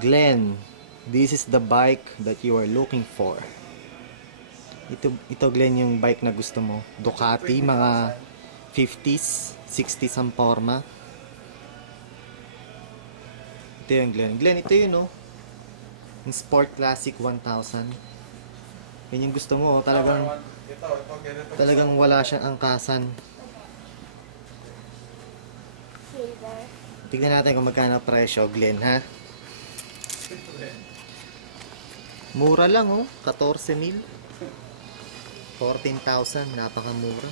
Glenn, this is the bike that you are looking for. Ito Glenn, yung bike na gusto mo. Ducati, mga 50s, 60s ang forma. Ito yung Glenn. Glenn, ito yun, no? Yung Sport Classic 1000. Yan yung gusto mo, talagang wala siyang angkasan. Tignan natin kung magkano presyo, Glenn, ha? Mura lang, oh. 14,000. 14,000. Napakamura.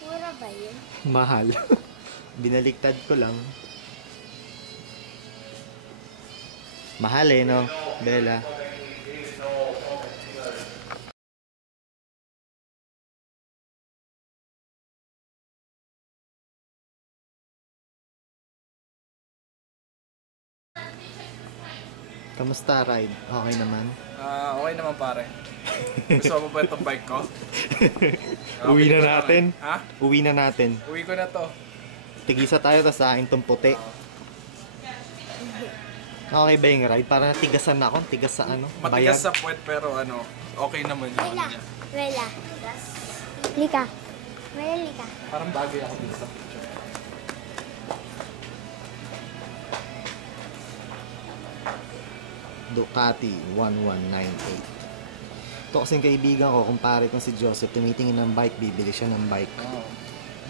Mura ba yun? Mahal. Binaliktad ko lang. Mahal eh, no? Bella. Kamusta ride? Okay naman? Okay naman pare. Gusto mo ba itong bike ko? Uwi na natin. Ha? Uwi na natin. Uwi ko na to. Tigisa tayo, tapos sa akin tong puti. Okay ba yung ride? Para natigasan na ako. Tigas sa ano? Matigas Bayag. sa puwet pero ano, okay naman yung Wela. ano niya. Wela. Lika. Wela, lika. Parang bagay ako dito sa picture. Ducati 1198. Ito kasing kaibigan ko, kumpare ko si Joseph, tumitingin ng bike, bibili siya ng bike. Oh.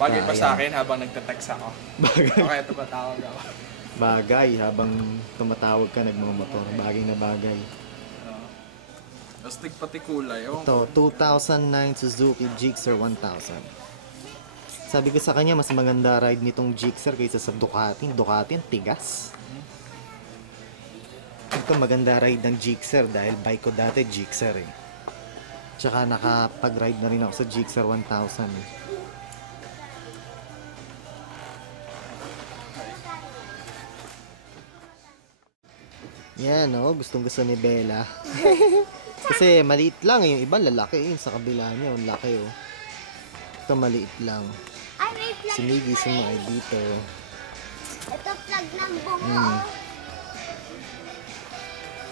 Bagay pa Ayan. sa akin habang nagte-text ako. Bagay. Okay, tumatawag ako. Bagay, habang tumatawag ka, nagmamotor. Bagay na bagay. Tapos pati kulay. Oh. Ito, 2009 Suzuki Gixxer 1000. Sabi ko sa kanya, mas maganda ride nitong Gixxer kaysa sa Ducati. Ducati, ang tigas. Ito, maganda ride ng Gixxer dahil bike ko dati Gixxer eh. Tsaka nakapag-ride na rin ako sa Gixxer 1000. Yan, oh, gustong gusto ni Bella. Kasi maliit lang, yung iba lalaki, yung sa kabila niya, yung laki oh. Ito maliit lang. Ay, may plug. Si Miggy sumakay dito. Ito plug ng bungo.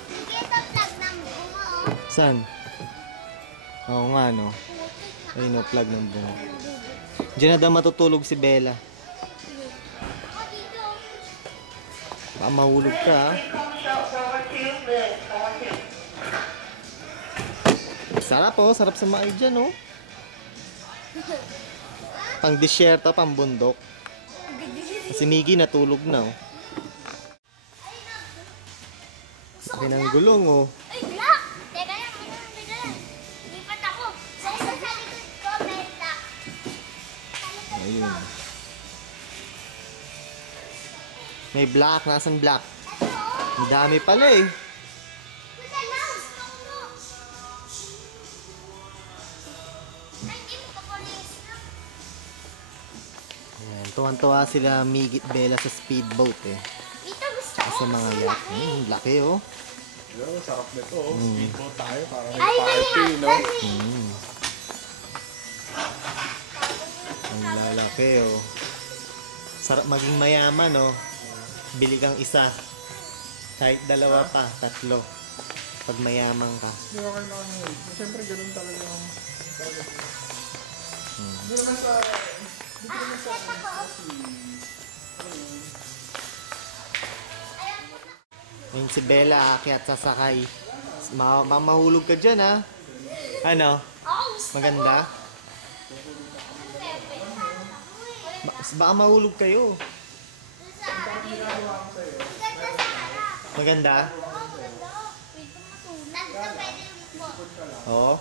Sige, ito plug ng bungo. Saan? Oo nga, no? Ayun, no, plug ng bungo. Diyan na daw matutulog si Bella. Ako dito. Baka mahulog ka, ha? Sarap, oh. Sarap sumakay dyan, oh. Pang disyerto, pang bundok. Si Miggy natulog na, oh. Akin ang gulong, oh. Ay, lock! Teka lang, teka lang. Lipat ako. Sa likod ko, may lock. Ayun. May black. Nasaan black? Ang dami pala, eh. Kuya lang, stop mo. Ay, hindi mo kapalis na. Ayan. Tuwan-tuwa sila Miggy at Bella sa speedboat, eh. Dito gusto Saka ko. sa mga yacht. Laki, oh. Yo, sarap nito. Oh. Speedboat tayo para may Ay, party, no? Ang lalaki, oh. Sarap maging mayaman, oh. Bili kang isa. Kahit dalawa pa, tatlo. Pag mayaman ka. Hindi ko kailangan yun. Siyempre, ganun talaga yung... Hindi naman sa... Ayun si Bella, aakyat sasakay. Mahulog ka dyan, ha? Ano? Maganda? Baka mahulog kayo. Maganda? Oo.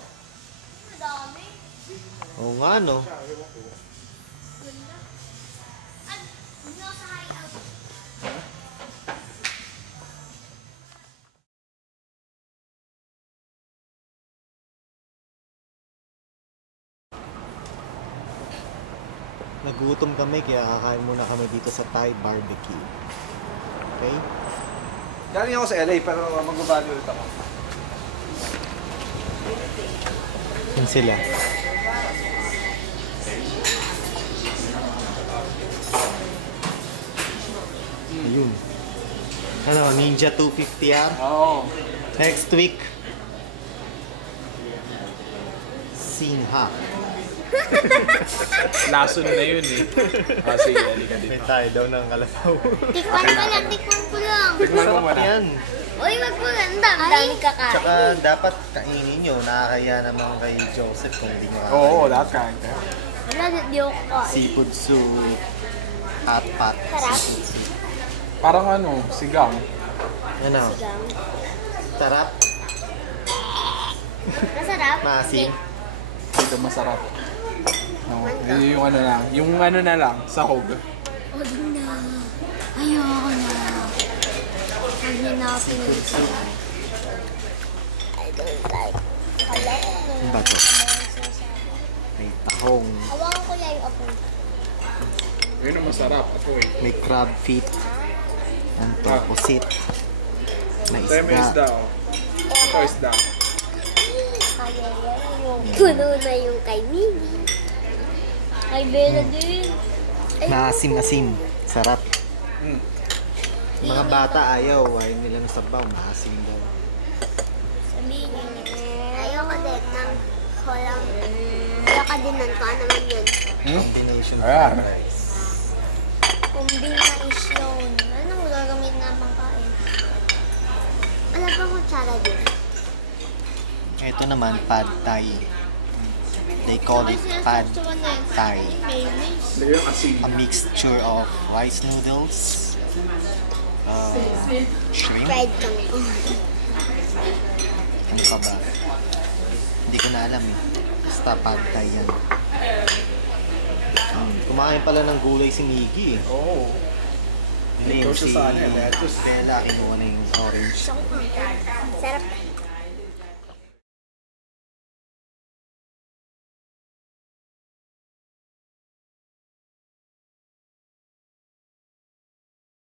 Oo nga, no? Nagutom kami kaya kakain muna kami dito sa Thai barbecue. Okay? Galing ako sa LA pero mag-value ulit ako. Yun sila. Ayun. Ano, Ninja 250R? Oo. Next week. Sinha. Lason na yun eh. Ah, sige, halika dito. May tayo daw ng kalabaw. Tikman ko lang, tikman ko lang. Tignan mo Sarap muna. yan. Uy, wag mo lang. Dami kakain. Tsaka dapat kainin nyo. Nakakaya naman kay Joseph kung hindi mo Oo, lahat kain ka. Wala, di ako kain. Seafood soup. Hot pot. Sarap. Seafood soup. Parang ano, sigang. Ano? Sigang. Sarap. Masarap. Maasim. Ito masarap. No, yung ano lang. Yung ano na lang, sahog. Huwag na. Ayoko na. Paghinapin ito. I don't like. Hello. Ano ba to? May tahong. Hawakan ko lang yung apo. Yun ang masarap. Ito eh. May crab feet. Ang pusit. May Ito may isda isda. oh. Ito isda. Kaya yan yung puno na yung kay Mimi. Kay Bella din. Maasim-asim. Sarap. Mm. Mga bata ayaw. Ayaw nilang sabaw. Maasim daw. Sabihin niyo. Ayoko din ng walang... Ayoko din ng kung ano man yun. Combination Ayan. fried rice. Combination. Anong gagamit na pangkain? Wala pa kutsara din. Ito naman, pad thai. They call it pad thai. Lagyan yung asin. A mixture of rice noodles, shrimp, Fried kangkong. ano pa ba? Hindi ko na alam eh. Basta pad thai yan. Kumain pala ng gulay si Miggy eh. Oo. Lame Ito siya si sa ano eh, lettuce. Bella, kinuha na yung orange. Sarap.